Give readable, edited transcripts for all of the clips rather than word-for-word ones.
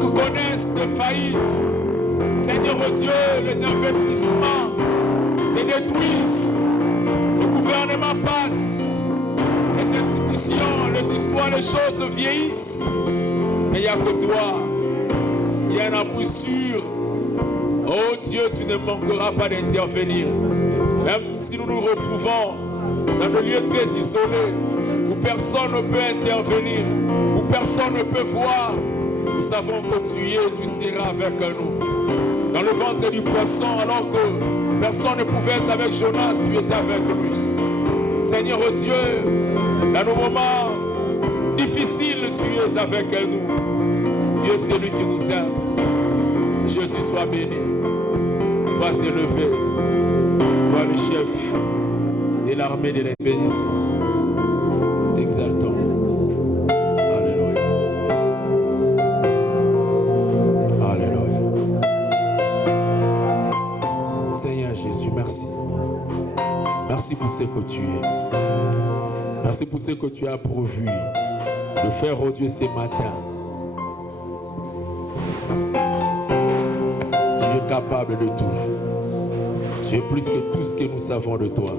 qui connaissent des faillites. Seigneur Dieu, les investissements se détruisent, le gouvernement passe, les institutions, les histoires, les choses vieillissent. Mais il n'y a que toi, il y a un appui sûr. Oh Dieu, tu ne manqueras pas d'intervenir. Même si nous nous retrouvons dans des lieux très isolés, où personne ne peut intervenir, où personne ne peut voir, nous savons que tu seras avec nous. Dans le ventre du poisson, alors que personne ne pouvait être avec Jonas, tu étais avec lui. Seigneur Dieu, dans nos moments difficiles, tu es avec nous. Tu es celui qui nous aime. Jésus soit béni, sois élevé. Toi le chef de l'armée de la bénisse. T'exaltons. Alléluia. Alléluia. Seigneur Jésus, merci. Merci pour ce que tu es. Merci pour ce que tu as pourvu de faire, oh Dieu, ce matin. Merci. Tu es capable de tout. Tu es plus que tout ce que nous savons de toi.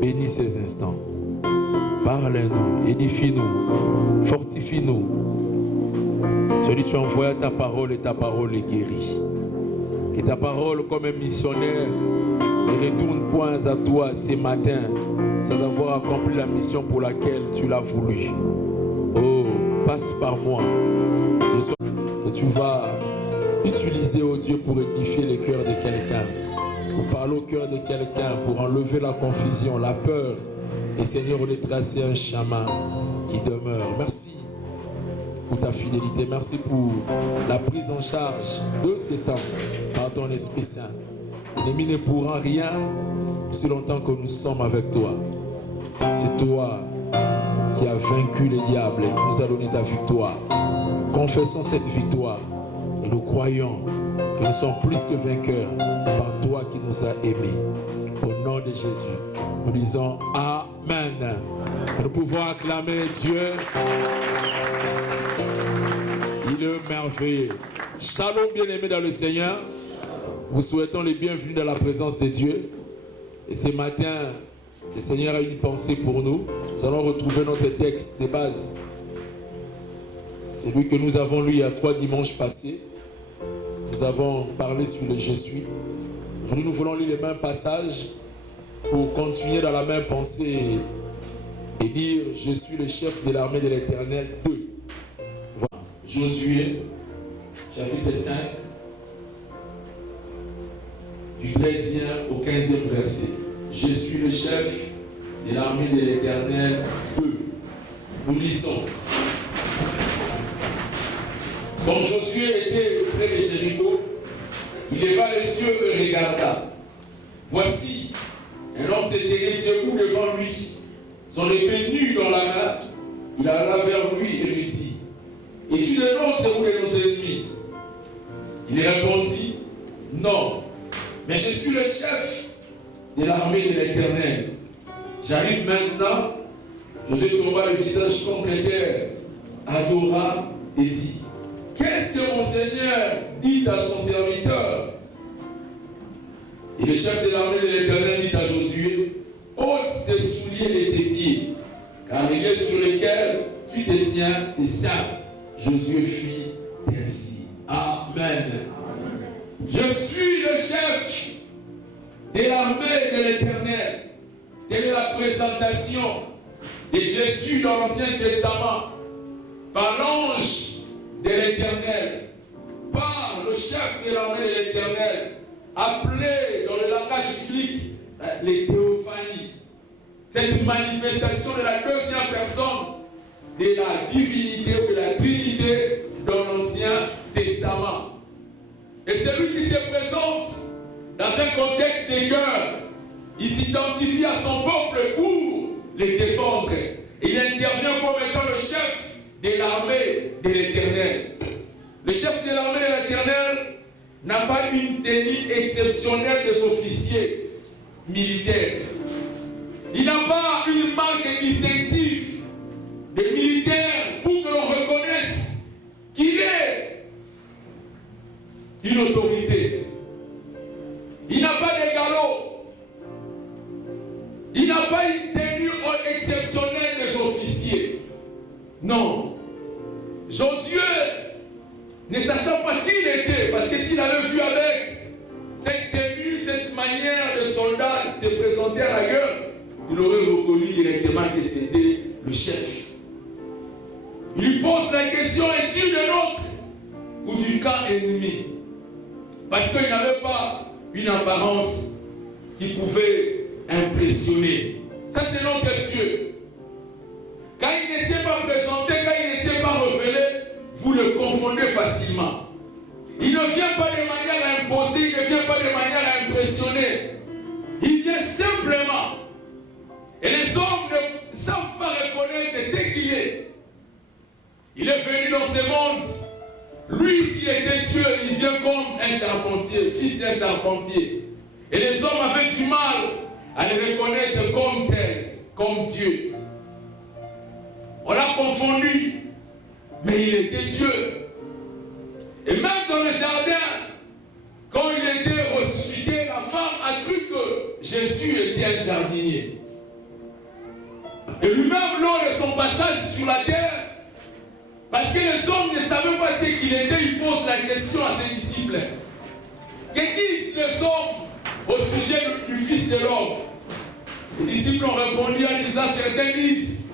Bénis ces instants. Parle-nous, édifie-nous, fortifie-nous. Tu as dit, tu envoies ta parole et ta parole est guérie. Que ta parole, comme un missionnaire, ne retourne point à toi ce matin sans avoir accompli la mission pour laquelle tu l'as voulu. Oh, passe par moi. Que tu vas utiliser, oh Dieu, pour édifier le cœur de quelqu'un, pour parler au cœur de quelqu'un, pour enlever la confusion, la peur, et Seigneur, on est tracé un chemin qui demeure. Merci pour ta fidélité, merci pour la prise en charge de ces temps par ton Esprit Saint. L'ennemi ne pourra rien si longtemps que nous sommes avec toi. C'est toi qui as vaincu le diable et qui nous a donné ta victoire. Confessons cette victoire et nous croyons que nous sommes plus que vainqueurs par toi qui nous as aimés. Au nom de Jésus, nous disons Amen. Nous pouvons acclamer Dieu. Il est merveilleux. Shalom, bien-aimés dans le Seigneur. Vous souhaitons les bienvenus dans la présence de Dieu. Et ce matin, le Seigneur a une pensée pour nous. Nous allons retrouver notre texte de base. C'est lui que nous avons lu il y a 3 dimanches passés. Nous avons parlé sur le Je suis. Aujourd'hui, nous voulons lire les mêmes passages pour continuer dans la même pensée et dire Je suis le chef de l'armée de l'Éternel 2. Voilà. Josué, chapitre 5, du 13e au 15e verset. Je suis le chef de l'armée de l'Éternel 2. Nous lisons. Comme Josué était près de Jéricho, il leva les yeux et regarda. Voici, un homme s'était debout devant lui, son épée nue dans la main. Il alla vers lui et lui dit, es-tu le nôtre ou de nos ennemis? Il répondit, non, mais je suis le chef de l'armée de l'Éternel. J'arrive maintenant. Josué tomba le visage contre terre, adora et dit, qu'est-ce que mon Seigneur dit à son serviteur? Et le chef de l'armée de l'Éternel dit à Josué, ôte tes souliers de tes pieds, car les lieux sur lesquels tu te tiens est saint. Josué fit ainsi. Amen. Je suis le chef de l'armée de l'Éternel. Telle est la présentation de Jésus dans l'Ancien Testament par l'ange de l'Éternel, par le chef de l'armée de l'Éternel, appelé dans le langage biblique les théophanies. C'est une manifestation de la deuxième personne de la divinité ou de la Trinité dans l'Ancien Testament. Et celui qui se présente dans un contexte de guerre, il s'identifie à son peuple pour les défendre. Et il intervient comme étant le chef de l'armée de l'Éternel. Le chef de l'armée de l'Éternel n'a pas une tenue exceptionnelle des officiers militaires. Il n'a pas une marque distinctive de militaire pour que l'on reconnaisse qu'il est une autorité. Il n'a pas de galop. Il n'a pas une tenue exceptionnelle des officiers. Non. Josué, ne sachant pas qui il était, parce que s'il avait vu avec cette tenue, cette manière de soldat se présenter à la guerre, il aurait reconnu directement que c'était le chef. Il lui pose la question, es-tu de notre ou du camp ennemi? Parce qu'il n'avait pas une apparence qui pouvait impressionner. Ça, c'est notre Dieu. Quand il ne sait pas présenter, quand il ne sait pas révéler, vous le confondez facilement. Il ne vient pas de manière imposée, il ne vient pas de manière impressionnée. Il vient simplement. Et les hommes ne savent pas reconnaître ce qu'il est. Il est venu dans ce monde. Lui qui était Dieu, il vient comme un charpentier, fils d'un charpentier. Et les hommes avaient du mal à le reconnaître comme tel, comme Dieu. On l'a confondu, mais il était Dieu. Et même dans le jardin, quand il était ressuscité, la femme a cru que Jésus était un jardinier. Et lui-même, lors de son passage sur la terre, parce que les hommes ne savaient pas ce qu'il était, il pose la question à ses disciples. Que disent les hommes au sujet du Fils de l'homme? Les disciples ont répondu en disant, certains disent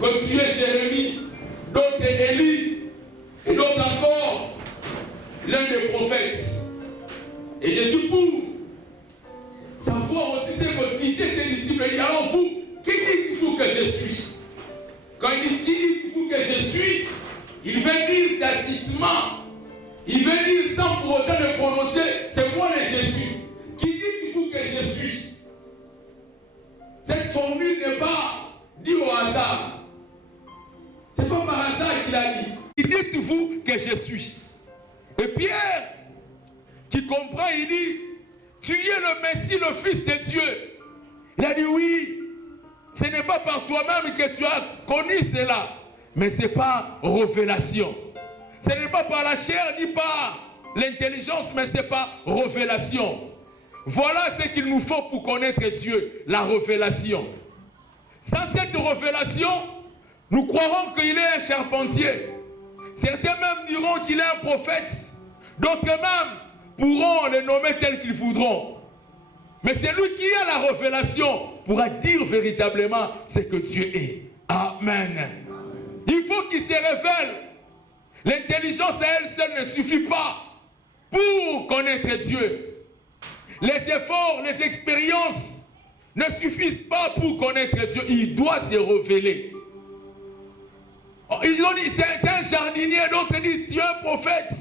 que tu es Jérémie, d'autres Élie, et d'autres encore l'un des prophètes. Et Jésus, pour savoir aussi ce que disaient ses disciples, il dit, alors vous, qui dites-vous que je suis? Quand il dit, qui dites-vous que je suis, il veut dire tacitement, il veut dire sans pour autant le prononcer, c'est moi le Jésus. Qui dites-vous que je suis? Cette formule n'est pas due au hasard. C'est pas par hasard qu'il a dit. Qui dites-vous que je suis? Et Pierre, qui comprend, il dit, tu es le Messie, le Fils de Dieu. Il a dit oui. Ce n'est pas par toi-même que tu as connu cela, mais c'est par révélation. Ce n'est pas par la chair ni par l'intelligence, mais c'est par révélation. Voilà ce qu'il nous faut pour connaître Dieu, la révélation. Sans cette révélation, nous croirons qu'il est un charpentier. Certains même diront qu'il est un prophète. D'autres même pourront le nommer tel qu'ils voudront. Mais celui qui a la révélation pourra dire véritablement ce que Dieu est. Amen. Il faut qu'il se révèle. L'intelligence à elle seule ne suffit pas pour connaître Dieu. Les efforts, les expériences ne suffisent pas pour connaître Dieu. Il doit se révéler. Ils ont dit, c'est un jardinier, d'autres disent, tu es un prophète,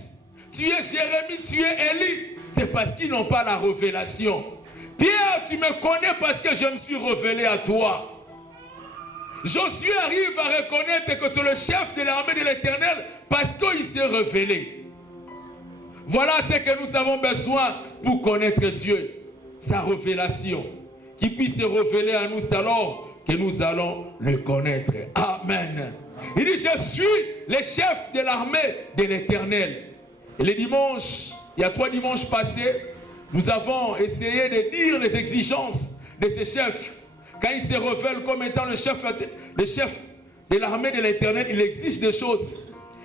tu es Jérémie, tu es Élie. C'est parce qu'ils n'ont pas la révélation. Pierre, tu me connais parce que je me suis révélé à toi. Josué arrive à reconnaître que c'est le chef de l'armée de l'Éternel parce qu'il s'est révélé. Voilà ce que nous avons besoin pour connaître Dieu. Sa révélation. Qui puisse se révéler à nous, c'est alors que nous allons le connaître. Amen. Il dit, je suis le chef de l'armée de l'Éternel. Et les dimanches, il y a 3 dimanches passés, nous avons essayé de dire les exigences de ces chefs. Quand ils se révèlent comme étant le chef de l'armée de l'Éternel, il exige des choses.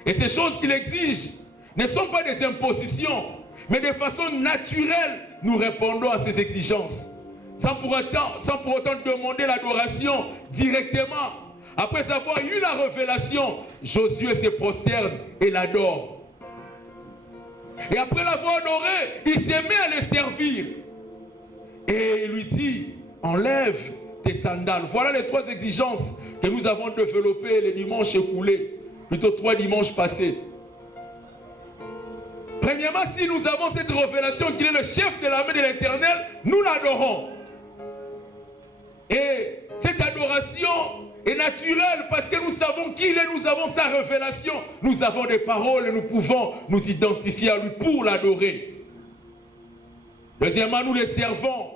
Et ces choses qu'il exige ne sont pas des impositions, mais de façon naturelle, nous répondons à ces exigences. Sans pour autant demander l'adoration directement. Après avoir eu la révélation, Josué se prosterne et l'adore. Et après l'avoir adoré, il se met à le servir. Et il lui dit, enlève tes sandales. Voilà les 3 exigences que nous avons développées les dimanches écoulés. Plutôt 3 dimanches passés. Premièrement, si nous avons cette révélation qu'il est le chef de l'armée de l'Éternel, nous l'adorons. Et cette adoration est naturelle parce que nous savons qui il est, nous avons sa révélation. Nous avons des paroles et nous pouvons nous identifier à lui pour l'adorer. Deuxièmement, nous le servons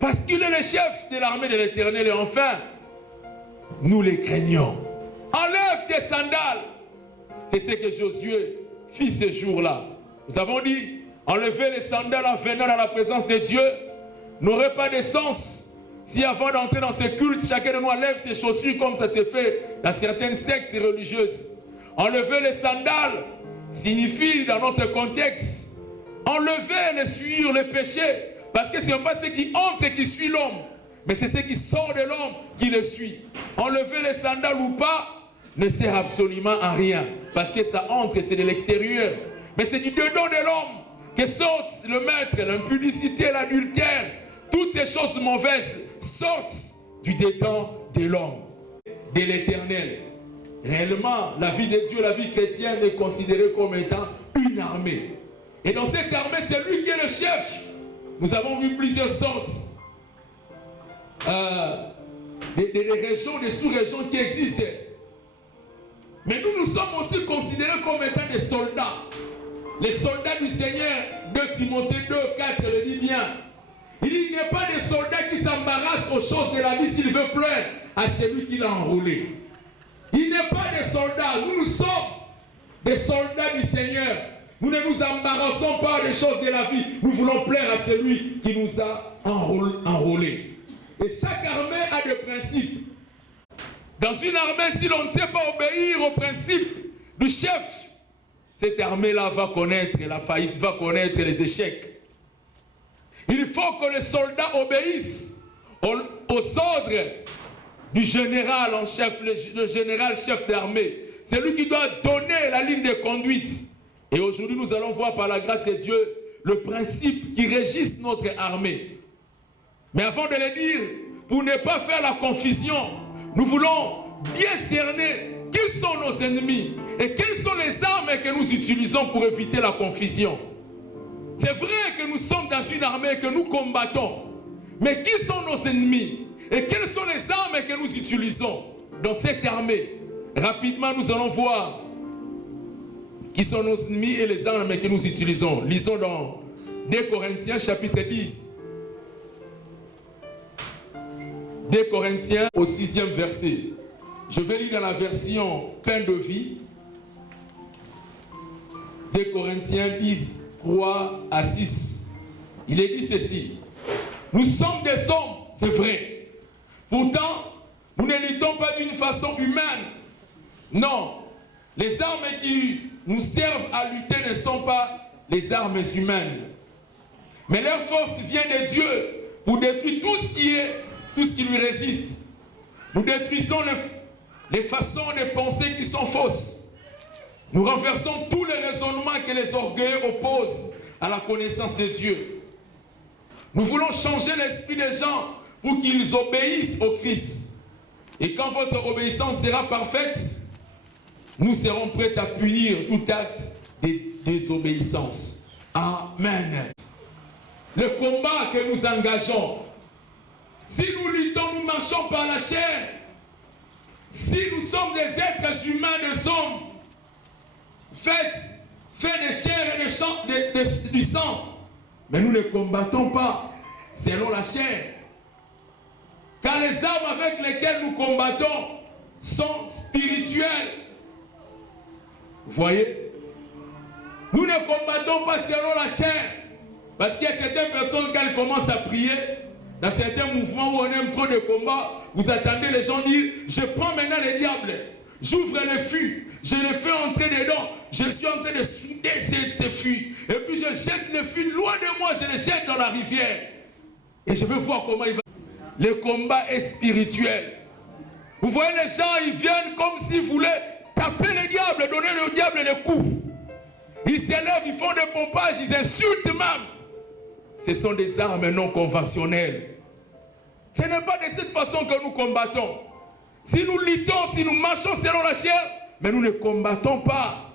parce qu'il est le chef de l'armée de l'Éternel. Et enfin, nous les craignons. Enlève tes sandales. C'est ce que Josué fit ce jour-là. Nous avons dit, enlever les sandales en venant dans la présence de Dieu n'aurait pas de sens si avant d'entrer dans ce culte, chacun de nous enlève ses chaussures comme ça s'est fait dans certaines sectes religieuses. Enlever les sandales signifie dans notre contexte, enlever les souillures, les péchés, parce que ce n'est pas ce qui entre qui suit l'homme, mais c'est ce qui sort de l'homme qui le suit. Enlever les sandales ou pas ne sert absolument à rien, parce que ça entre, c'est de l'extérieur. Mais c'est du dedans de l'homme que sortent le maître, l'impudicité, l'adultère, toutes ces choses mauvaises sortent du dedans de l'homme, de l'éternel. Réellement, la vie de Dieu, la vie chrétienne est considérée comme étant une armée. Et dans cette armée, c'est lui qui est le chef. Nous avons vu plusieurs sortes des régions, des sous-régions qui existent. Mais nous sommes aussi considérés comme étant des soldats. Les soldats du Seigneur, 2 Timothée 2, 4 le dit bien. Il n'y a pas de soldat qui s'embarrasse aux choses de la vie s'il veut plaire à celui qui l'a enrôlé. Il n'est pas des soldats, nous sommes des soldats du Seigneur. Nous ne nous embarrassons pas des choses de la vie. Nous voulons plaire à celui qui nous a enrôlés. Et chaque armée a des principes. Dans une armée, si l'on ne sait pas obéir aux principes du chef, cette armée-là va connaître la faillite, va connaître les échecs. Il faut que les soldats obéissent aux ordres du général en chef, le général chef d'armée. C'est lui qui doit donner la ligne de conduite. Et aujourd'hui, nous allons voir par la grâce de Dieu le principe qui régisse notre armée. Mais avant de le dire, pour ne pas faire la confusion, nous voulons bien cerner qui sont nos ennemis et quelles sont les armes que nous utilisons pour éviter la confusion. C'est vrai que nous sommes dans une armée que nous combattons. Mais qui sont nos ennemis? Et quelles sont les armes que nous utilisons dans cette armée? Rapidement, nous allons voir qui sont nos ennemis et les armes que nous utilisons. Lisons dans 2 Corinthiens chapitre 10. 2 Corinthiens au 6e verset. Je vais lire dans la version Pain de vie. 2 Corinthiens 10. 3 à 6. Il est dit ceci. Nous sommes des hommes, c'est vrai. Pourtant, nous ne luttons pas d'une façon humaine. Non. Les armes qui nous servent à lutter ne sont pas les armes humaines. Mais leur force vient de Dieu pour détruire tout ce qui lui résiste. Nous détruisons les façons de penser qui sont fausses. Nous renversons tous les raisonnements que les orgueils opposent à la connaissance de Dieu. Nous voulons changer l'esprit des gens pour qu'ils obéissent au Christ. Et quand votre obéissance sera parfaite, nous serons prêts à punir tout acte de désobéissance. Amen. Le combat que nous engageons, si nous luttons, nous marchons par la chair. Si nous sommes des êtres humains, des hommes, fait de chair et du sang. Mais nous ne combattons pas selon la chair. Car les armes avec lesquelles nous combattons sont spirituelles. Vous voyez? Nous ne combattons pas selon la chair. Parce qu'il y a certaines personnes, quand elles commencent à prier, dans certains mouvements où on aime trop de combats, vous attendez les gens dire, je prends maintenant les diables, j'ouvre les fûts, je les fais entrer dedans, je suis en train de souder cette fût, et puis je jette les fûts loin de moi, je les jette dans la rivière. Et je veux voir comment il va. Le combat est spirituel. Vous voyez les gens, ils viennent comme s'ils voulaient taper le diable, donner le diable les coups. Ils s'élèvent, ils font des pompages, ils insultent même. Ce sont des armes non conventionnelles. Ce n'est pas de cette façon que nous combattons. Si nous luttons, si nous marchons selon la chair, mais nous ne combattons pas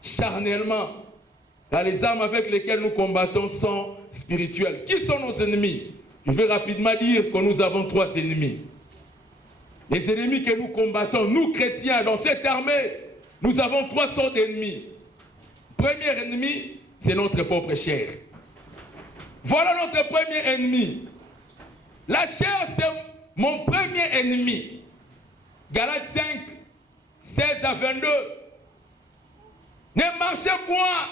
charnellement. Car les armes avec lesquelles nous combattons sont spirituelles. Qui sont nos ennemis? Je vais rapidement dire que nous avons 3 ennemis. Les ennemis que nous combattons, nous chrétiens, dans cette armée, nous avons 3 sortes d'ennemis. Premier ennemi, c'est notre propre chair. Voilà notre premier ennemi. La chair, c'est mon premier ennemi. Galates 5, 16 à 22. Ne marchez point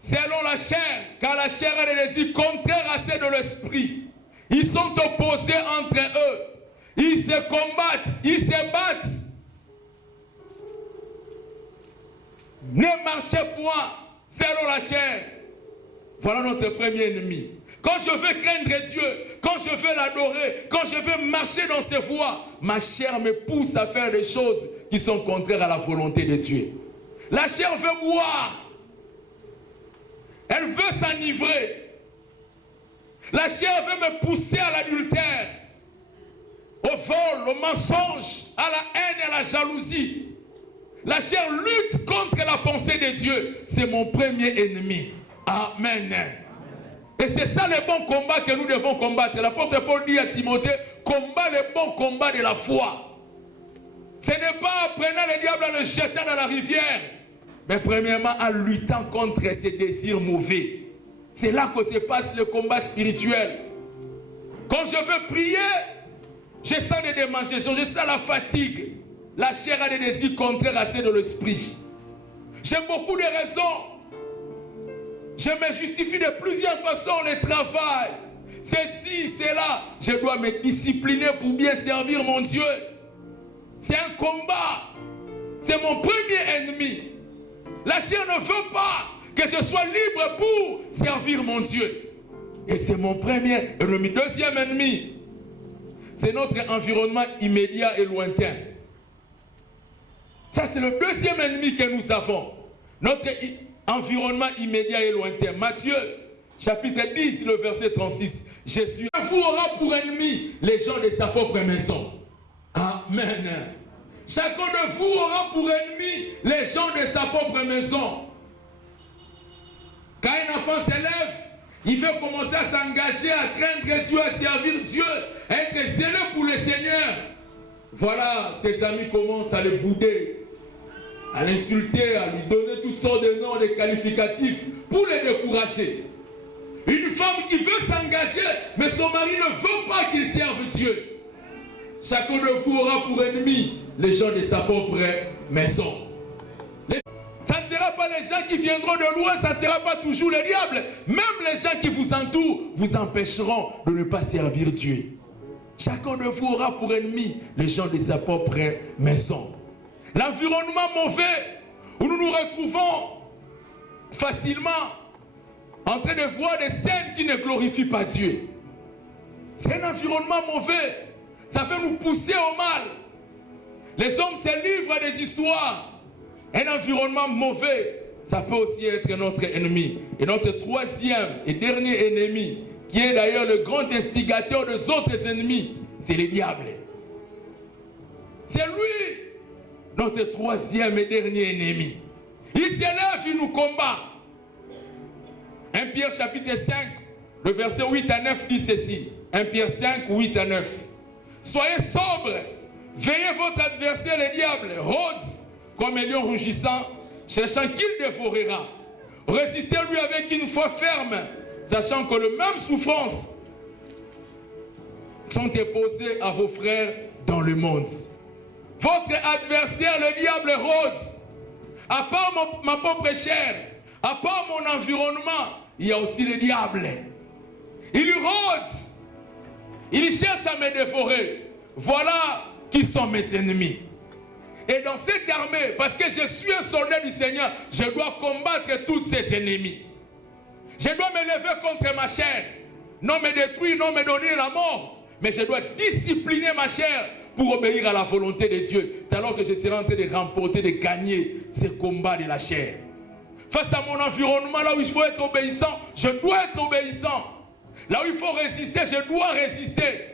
selon la chair, car la chair a des désirs contraires à ceux de l'esprit. Ils sont opposés entre eux. Ils se combattent, ils se battent. Ne marchez point selon la chair. Voilà notre premier ennemi. Quand je veux craindre Dieu, quand je veux l'adorer, quand je veux marcher dans ses voies, ma chair me pousse à faire des choses qui sont contraires à la volonté de Dieu. La chair veut boire. Elle veut s'enivrer. La chair veut me pousser à l'adultère, au vol, au mensonge, à la haine et à la jalousie. La chair lutte contre la pensée de Dieu. C'est mon premier ennemi. Amen. Et c'est ça le bon combat que nous devons combattre. L'apôtre Paul dit à Timothée, combat le bon combat de la foi. Ce n'est pas en prenant le diable en le jetant dans la rivière, mais premièrement en luttant contre ses désirs mauvais. C'est là que se passe le combat spirituel. Quand je veux prier, je sens des démangeaisons, je sens la fatigue. La chair a des désirs contraires à ceux de l'esprit. J'ai beaucoup de raisons. Je me justifie de plusieurs façons le travail. Ceci, cela. Je dois me discipliner pour bien servir mon Dieu. C'est un combat. C'est mon premier ennemi. La chair ne veut pas que je sois libre pour servir mon Dieu. Et c'est mon premier ennemi. Deuxième ennemi, c'est notre environnement immédiat et lointain. Ça, c'est le deuxième ennemi que nous avons. Notre environnement immédiat et lointain. Matthieu, chapitre 10, le verset 36. Jésus vous aura pour ennemi les gens de sa propre maison. Amen. Chacun de vous aura pour ennemi les gens de sa propre maison. Quand un enfant s'élève, il veut commencer à s'engager, à craindre Dieu, à servir Dieu, à être zélé pour le Seigneur. Voilà, ses amis commencent à le bouder, à l'insulter, à lui donner toutes sortes de noms, de qualificatifs pour le décourager. Une femme qui veut s'engager, mais son mari ne veut pas qu'il serve Dieu. Chacun de vous aura pour ennemi les gens de sa propre maison. Ça ne sera pas les gens qui viendront de loin, ça ne sera pas toujours le diable. Même les gens qui vous entourent vous empêcheront de ne pas servir Dieu. Chacun de vous aura pour ennemi les gens de sa propre maison. L'environnement mauvais où nous nous retrouvons facilement en train de voir des scènes qui ne glorifient pas Dieu. C'est un environnement mauvais. Ça peut nous pousser au mal. Les hommes se livrent à des histoires. Un environnement mauvais, ça peut aussi être notre ennemi. Et notre troisième et dernier ennemi, qui est d'ailleurs le grand instigateur des autres ennemis, c'est le diable. C'est lui, notre troisième et dernier ennemi. Il s'élève, il nous combat. 1 Pierre chapitre 5, le verset 8 à 9 dit ceci. 1 Pierre 5, 8 à 9. Soyez sobres, veillez votre adversaire le diable, rôde comme un lion rougissant, cherchant qu'il dévorera. Résistez-lui avec une foi ferme, sachant que les mêmes souffrances sont imposées à vos frères dans le monde. Votre adversaire, le diable, rôde. À part ma propre chair, à part mon environnement, il y a aussi le diable. Il rôde. Il cherche à me dévorer. Voilà qui sont mes ennemis. Et dans cette armée, parce que je suis un soldat du Seigneur, je dois combattre tous ces ennemis. Je dois me lever contre ma chair. Non me détruire, non me donner la mort. Mais je dois discipliner ma chair pour obéir à la volonté de Dieu. C'est alors que je serai en train de remporter, de gagner ce combat de la chair. Face à mon environnement, là où il faut être obéissant, je dois être obéissant. Là où il faut résister, je dois résister.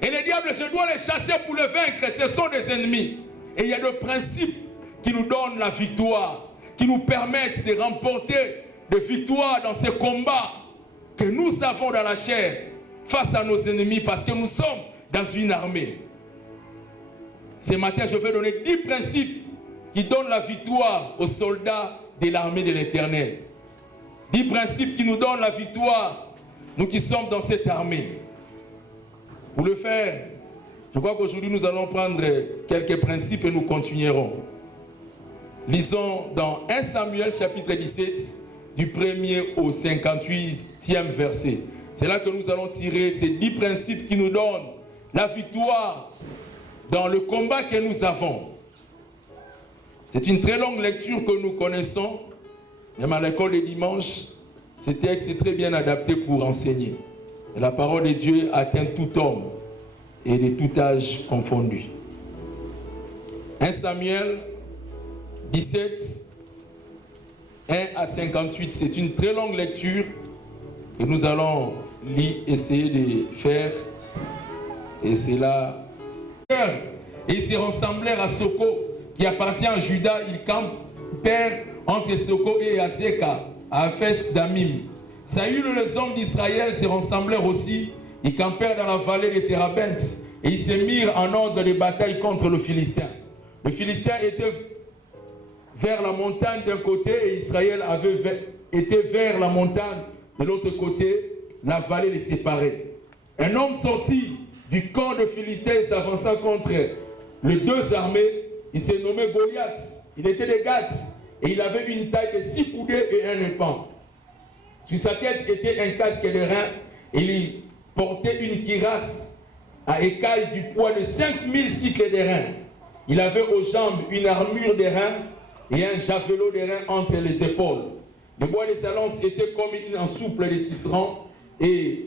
Et les diables, je dois les chasser pour les vaincre. Ce sont des ennemis. Et il y a des principes qui nous donnent la victoire, qui nous permettent de remporter des victoires dans ces combats que nous avons dans la chair face à nos ennemis, parce que nous sommes dans une armée. Ce matin, je vais donner 10 principes qui donnent la victoire aux soldats de l'armée de l'Éternel. 10 principes qui nous donnent la victoire, nous qui sommes dans cette armée. Pour le faire, je crois qu'aujourd'hui nous allons prendre quelques principes et nous continuerons. Lisons dans 1 Samuel chapitre 17, du 1er au 58e verset. C'est là que nous allons tirer ces 10 principes qui nous donnent la victoire dans le combat que nous avons. C'est une très longue lecture que nous connaissons. Même à l'école des dimanches, ce texte est très bien adapté pour enseigner. Et la parole de Dieu atteint tout homme et de tout âge confondu. 1 Samuel 17, 1 à 58, c'est une très longue lecture que nous allons essayer de faire. Et c'est là. Et ils se rassemblèrent à Soko, qui appartient à Juda. Ils campèrent entre Soko et Azeka, à Aphès d'Amim. Saül et les hommes d'Israël se rassemblèrent aussi. Ils campèrent dans la vallée de Térabent et ils se mirent en ordre de bataille contre le Philistin. Le Philistin était vers la montagne d'un côté et Israël était vers la montagne de l'autre côté. La vallée les séparait. Un homme sortit du camp de Philistin et s'avança contre les deux armées. Il s'est nommé Goliath. Il était de Gath et il avait une taille de 6 coudées et un épan. Sur sa tête était un casque de rein et il portait une cuirasse à écailles du poids de 5000 cycles de rein. Il avait aux jambes une armure de rein et un javelot de rein entre les épaules. Le bois de sa lance était comme une souple de tisserand et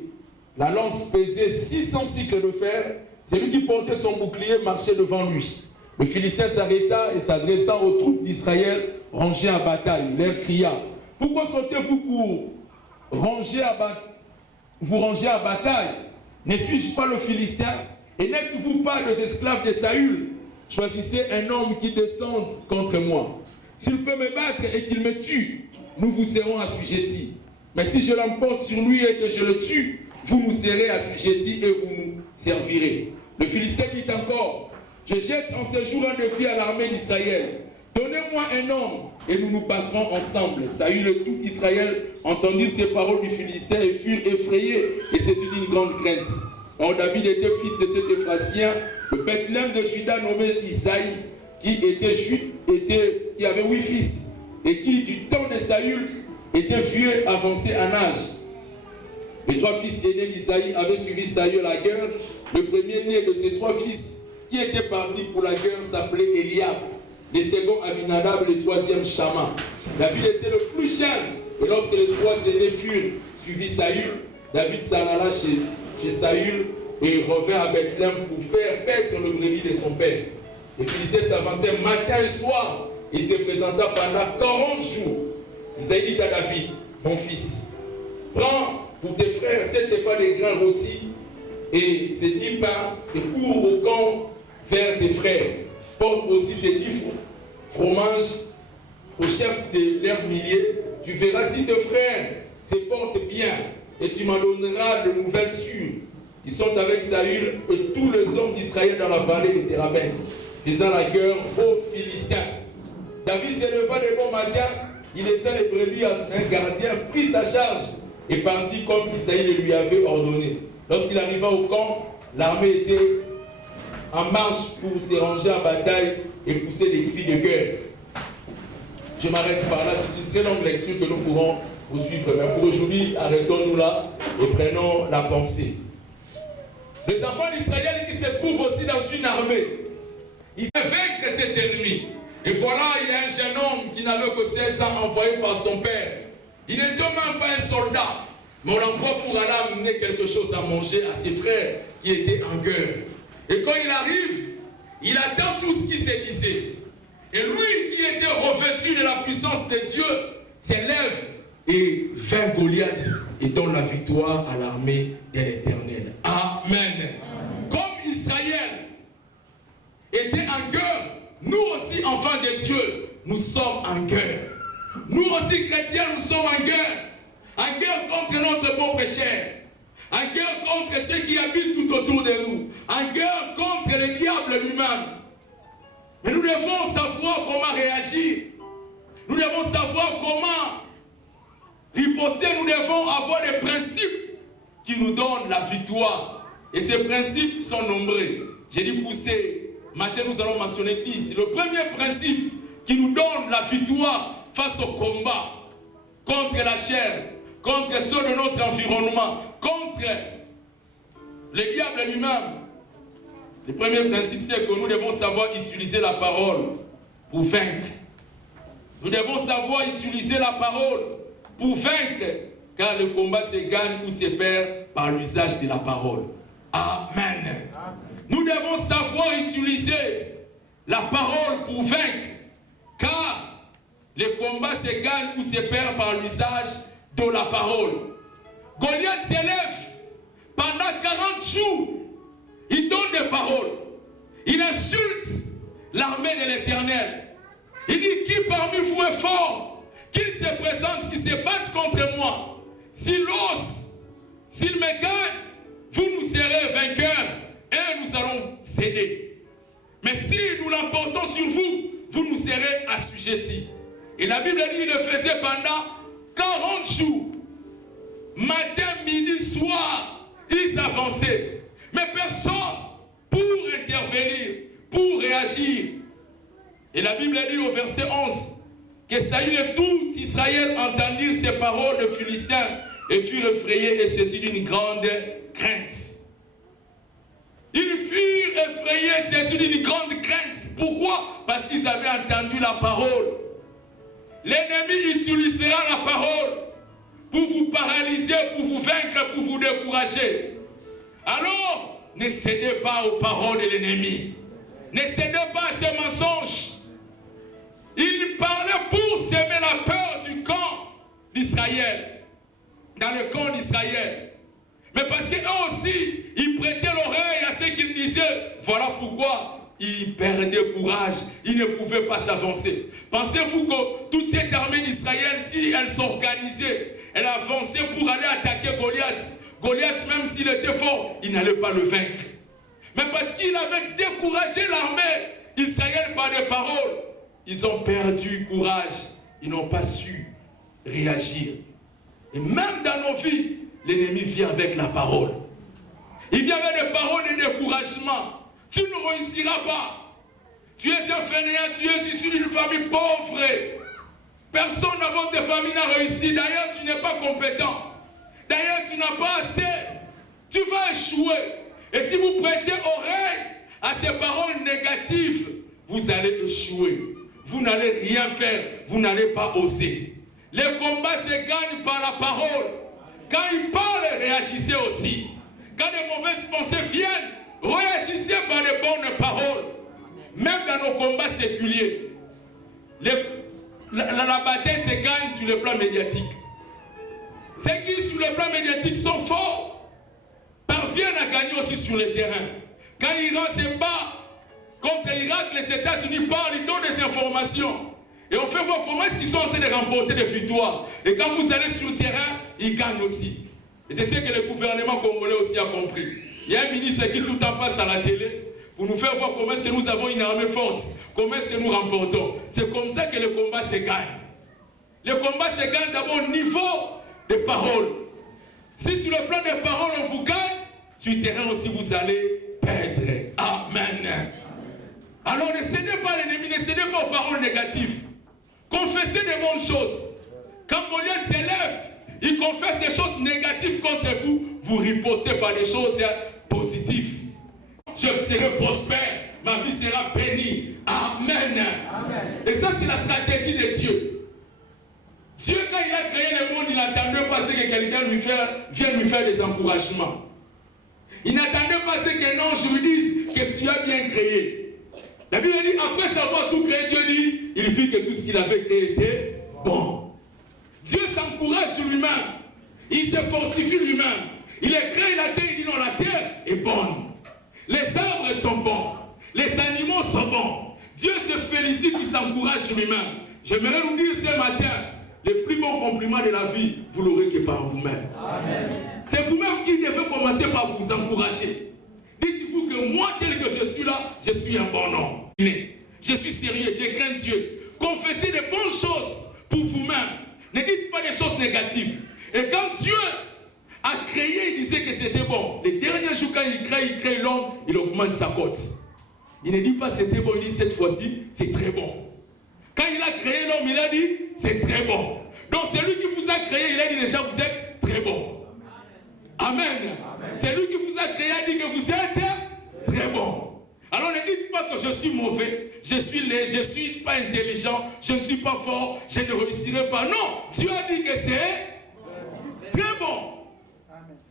la lance pesait 600 cycles de fer. Celui qui portait son bouclier marchait devant lui. Le Philistin s'arrêta et s'adressant aux troupes d'Israël rangées à bataille. Il leur cria: pourquoi sortez-vous pour vous ranger à bataille? Ne suis-je pas le Philistin? Et n'êtes-vous pas des esclaves de Saül? Choisissez un homme qui descende contre moi. S'il peut me battre et qu'il me tue, nous vous serons assujettis. Mais si je l'emporte sur lui et que je le tue, vous nous serez assujettis et vous nous servirez. Le Philistin dit encore: je jette en ce jour un défi à l'armée d'Israël. Donnez-moi un homme et nous nous battrons ensemble. Saül et tout Israël entendirent ces paroles du Philistin et furent effrayés et saisirent d'une grande crainte. Or David était fils de cet Ephrathien, le Bethléem de Juda nommé Isaïe, qui avait 8 fils et qui du temps de Saül était vieux avancé en âge. Les 3 fils aînés d'Isaïe avaient suivi Saül à la guerre. Le premier-né de ces 3 fils qui étaient partis pour la guerre s'appelait Eliab. Le second Aminadab, le troisième Shama. David était le plus jeune. Et lorsque les 3 aînés furent suivis Saül, David s'en alla chez Saül et revint à Bethléem pour faire paître le brebis de son père. Les Philistins s'avançaient matin et soir. Il se présenta pendant 40 jours. Isaïe dit à David: mon fils, prends pour tes frères 7 épha de grains rôtis et ces 10 pains et cours au camp vers tes frères. Porte aussi ces 10 fromages au chef de leurs milliers. Tu verras si tes frères se portent bien et tu m'en donneras de nouvelles sûres. Ils sont avec Saül et tous les hommes d'Israël dans la vallée de Térabent, faisant la guerre aux Philistins. David se leva de bon matin, il laissa les brebis à un gardien, prit sa charge et partit comme Isaïe le lui avait ordonné. Lorsqu'il arriva au camp, l'armée était en marche pour se ranger en bataille et pousser des cris de guerre. Je m'arrête par là, c'est une très longue lecture que nous pourrons poursuivre. Mais pour aujourd'hui, arrêtons-nous là et prenons la pensée. Les enfants d'Israël qui se trouvent aussi dans une armée, ils veulent vaincre cet ennemi. Et voilà, il y a un jeune homme qui n'avait que 16 ans envoyé par son père. Il n'était même pas un soldat, mais on l'envoie pour aller amener quelque chose à manger à ses frères qui étaient en guerre. Et quand il arrive, il attend tout ce qui se disait. Et lui qui était revêtu de la puissance de Dieu s'élève et vainc Goliath et donne la victoire à l'armée de l'Éternel. Amen. Comme Israël était en guerre, nous aussi, enfants de Dieu, nous sommes en guerre. Nous aussi, chrétiens, nous sommes en guerre. En guerre contre notre propre chair. En guerre contre ceux qui habitent tout autour de nous. En guerre contre le diable lui-même. Et nous devons savoir comment réagir. Nous devons savoir comment riposter. Nous devons avoir des principes qui nous donnent la victoire. Et ces principes sont nombreux. J'ai dit pousser. Maintenant, nous allons mentionner 10. Le premier principe qui nous donne la victoire face au combat contre la chair, contre ceux de notre environnement, contre le diable lui-même. Le premier principe, c'est que nous devons savoir utiliser la parole pour vaincre. Nous devons savoir utiliser la parole pour vaincre, car le combat se gagne ou se perd par l'usage de la parole. Amen. Nous devons savoir utiliser la parole pour vaincre, car le combat se gagne ou se perd par l'usage de la parole. Goliath s'élève pendant 40 jours. Il donne des paroles. Il insulte l'armée de l'Éternel. Il dit, qui parmi vous est fort, qu'il se présente, qu'il se batte contre moi. S'il ose, s'il me gagne, vous nous serez vainqueurs et nous allons céder. Mais si nous l'emportons sur vous, vous nous serez assujettis. Et la Bible dit qu'il le faisait pendant 40 jours. Matin, midi, soir, ils avançaient. Mais personne pour intervenir, pour réagir. Et la Bible dit au verset 11 que Saül et tout Israël entendirent ces paroles de Philistins et furent effrayés et saisis d'une grande crainte. Ils furent effrayés, saisis d'une grande crainte. Pourquoi? Parce qu'ils avaient entendu la parole. L'ennemi utilisera la parole pour vous paralyser, pour vous vaincre, pour vous décourager. Alors, ne cédez pas aux paroles de l'ennemi. Ne cédez pas à ces mensonges. Il parlait pour semer la peur du camp d'Israël. Dans le camp d'Israël. Mais parce qu'eux aussi, ils prêtaient l'oreille à ce qu'ils disaient. Voilà pourquoi ils perdaient courage. Ils ne pouvaient pas s'avancer. Pensez-vous que toute cette armée d'Israël, si elle s'organisait, elle avançait pour aller attaquer Goliath. Goliath, même s'il était fort, il n'allait pas le vaincre. Mais parce qu'il avait découragé l'armée d'Israël par des paroles, ils ont perdu courage. Ils n'ont pas su réagir. Et même dans nos vies, l'ennemi vient avec la parole. Il vient avec des paroles de découragement. Tu ne réussiras pas. Tu es un fainéant, tu es issu d'une famille pauvre. Personne dans votre famille n'a réussi. D'ailleurs, tu n'es pas compétent. D'ailleurs, tu n'as pas assez. Tu vas échouer. Et si vous prêtez oreille à ces paroles négatives, vous allez échouer. Vous n'allez rien faire. Vous n'allez pas oser. Les combats se gagnent par la parole. Quand il parle, réagissez aussi. Quand de mauvaises pensées viennent, réagissez par de bonnes paroles. Même dans nos combats séculiers, la bataille se gagne sur le plan médiatique. Ceux qui, sur le plan médiatique, sont forts, parviennent à gagner aussi sur le terrain. Quand l'Iran se bat contre l'Irak, les États-Unis parlent, ils donnent des informations. Et on fait voir comment est-ce qu'ils sont en train de remporter des victoires. Et quand vous allez sur le terrain, ils gagnent aussi. Et c'est ce que le gouvernement congolais aussi a compris. Il y a un ministre qui tout le temps passe à la télé pour nous faire voir comment est-ce que nous avons une armée forte. Comment est-ce que nous remportons. C'est comme ça que le combat se gagne. Le combat se gagne d'abord au niveau des paroles. Si sur le plan des paroles on vous gagne, sur le terrain aussi vous allez perdre. Amen. Alors ne cédez pas à l'ennemi, ne cédez pas aux paroles négatives. Confessez des bonnes choses. Quand Goliath s'élève, il confesse des choses négatives contre vous, vous ripostez par des choses positives. Je serai prospère, ma vie sera bénie. Amen. Amen. Et ça, c'est la stratégie de Dieu. Dieu, quand il a créé le monde, il n'attendait pas ce que quelqu'un vienne lui faire des encouragements. Il n'attendait pas ce qu'un ange lui dise que tu as bien créé. La Bible dit, après avoir tout créé, Dieu dit, il vit que tout ce qu'il avait créé était bon. Dieu s'encourage lui-même. Il se fortifie lui-même. Il a créé la terre, il dit non, la terre est bonne. Les arbres sont bons. Les animaux sont bons. Dieu se félicite, il s'encourage lui-même. J'aimerais vous dire ce matin, le plus bon compliment de la vie, vous l'aurez que par vous-même. C'est vous-même qui devez commencer par vous encourager. Dites-vous que moi, tel que je suis là, je suis un bon homme. Je suis sérieux, je crains Dieu. Confessez de bonnes choses pour vous-même. Ne dites pas des choses négatives. Et quand Dieu a créé, il disait que c'était bon. Les derniers jours, quand il crée l'homme, il augmente sa cote. Il ne dit pas c'était bon, il dit cette fois-ci, c'est très bon. Quand il a créé l'homme, il a dit, c'est très bon. Donc c'est lui qui vous a créé, il a dit déjà, vous êtes très bon. Amen. C'est lui qui vous a créé, a dit que vous êtes très bon. Alors ne dites pas que je suis mauvais, je suis laid, je ne suis pas intelligent, je ne suis pas fort, je ne réussirai pas. Non, Dieu a dit que c'est très bon.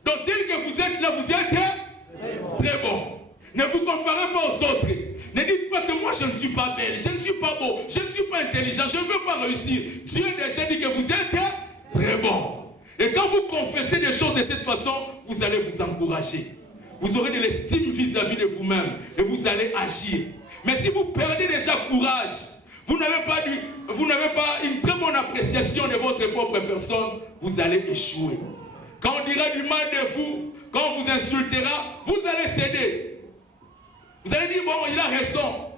Donc tel que vous êtes là, vous êtes très bon. Ne vous comparez pas aux autres. Ne dites pas que moi je ne suis pas belle, je ne suis pas beau, je ne suis pas intelligent, je ne veux pas réussir. Dieu a déjà dit que vous êtes très bon. Et quand vous confessez des choses de cette façon, vous allez vous encourager. Vous aurez de l'estime vis-à-vis de vous-même et vous allez agir. Mais si vous perdez déjà courage, vous n'avez pas une très bonne appréciation de votre propre personne, vous allez échouer. Quand on dira du mal de vous, quand on vous insultera, vous allez céder. Vous allez dire, bon, il a raison.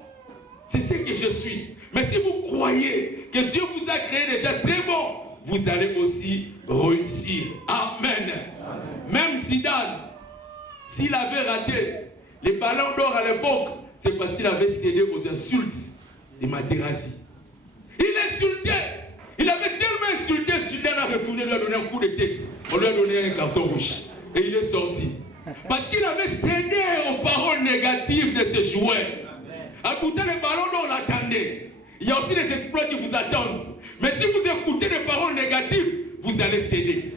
C'est ce que je suis. Mais si vous croyez que Dieu vous a créé déjà très bon, vous allez aussi réussir. Amen. Même Zidane, s'il avait raté les ballons d'or à l'époque, c'est parce qu'il avait cédé aux insultes de Materazzi. Il insultait. Il avait tellement insulté, Zidane a retourné, lui a donné un coup de tête. On lui a donné un carton rouge. Et il est sorti. Parce qu'il avait cédé aux paroles négatives de ses joueurs. À écouter les ballons d'or, on l'attendait. Il y a aussi des exploits qui vous attendent. Mais si vous écoutez des paroles négatives, vous allez céder.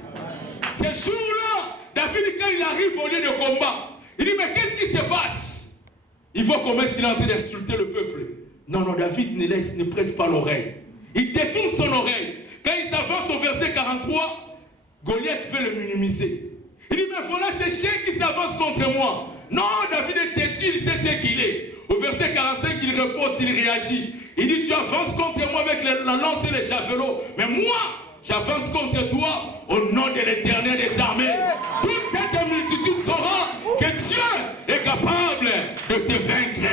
Ce jour-là, David, quand il arrive au lieu de combat, il dit, mais qu'est-ce qui se passe? Il voit comment est-ce qu'il est en train d'insulter le peuple. Non, David ne prête pas l'oreille. Il détourne son oreille. Quand il s'avance au verset 43, Goliath veut le minimiser. Il dit, mais voilà ces chiens qui s'avancent contre moi. Non, David est têtu, il sait ce qu'il est. Au verset 45, il repose, il réagit. Il dit, tu avances contre moi avec la lance et les javelots. Mais moi, j'avance contre toi au nom de l'Éternel des armées. Toute cette multitude saura que Dieu est capable de te vaincre.